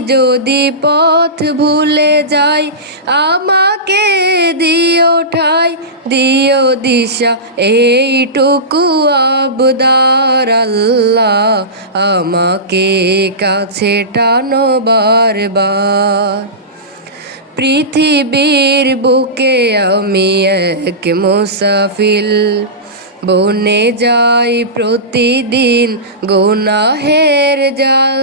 যদি পথ ভুলে যাই, আমাকে দিও ঠাই, দিও দিশা, এইটুকু আবদার আল্লাহ আমাকে কাছে টানো বারবার। পৃথিবীর বুকে আমি এক মুসাফিল বনে যাই প্রতিদিন গোনাহের জাল।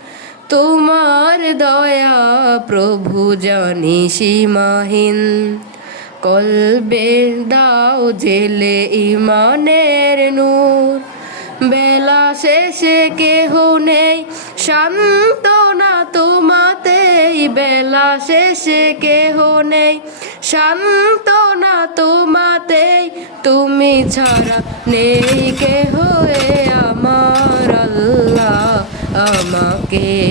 তোমার দয়া প্রভু জানি সীমাহীন। কলবে দাও জেলে ইমানের নূর। বেলা শেষে কেহ নেই শান্তনা তোমাতেই। বেলা শেষে কেহ নেই শান্তনা তোমাতেই। তুমি ছাড়া নেই কেহ আমার আল্লাহ আমাকে